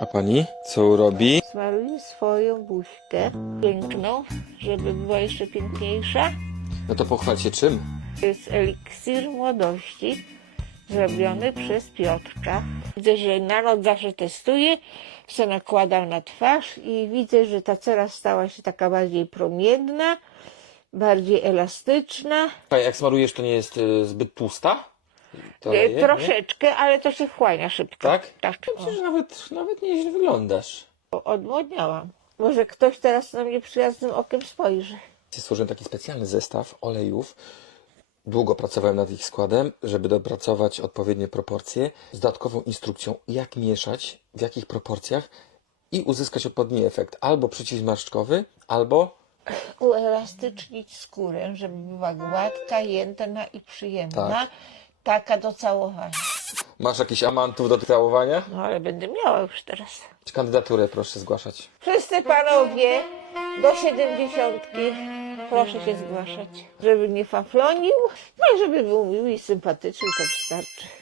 A pani co robi? Smaruję swoją buźkę piękną, żeby była jeszcze piękniejsza. No to pochwal się czym? To jest eliksir młodości zrobiony przez Piotrka. Widzę, że na noc zawsze testuję, se nakładam na twarz i widzę, że ta cera stała się taka bardziej promienna, bardziej elastyczna. A jak smarujesz, to nie jest y, zbyt tłusta? E, leje, nie? Troszeczkę, ale to się wchłania szybko. Tak? Tak. Przecież nawet, nawet nieźle wyglądasz. Odmłodniałam. Może ktoś teraz na mnie przyjaznym okiem spojrzy. Stworzyłem taki specjalny zestaw olejów. Długo pracowałem nad ich składem, żeby dopracować odpowiednie proporcje z dodatkową instrukcją, jak mieszać, w jakich proporcjach i uzyskać odpowiedni efekt. Albo przeciwzmarszczkowy, albo uelastycznić skórę, żeby była gładka, jędrna i przyjemna. Tak. Taka do całowania. masz jakiś amantów do całowania? No ale będę miała już teraz. Kandydaturę proszę zgłaszać. Wszyscy panowie do siedemdziesiątki proszę się zgłaszać. Żeby nie faflonił, no i żeby był miły i sympatyczny, to wystarczy.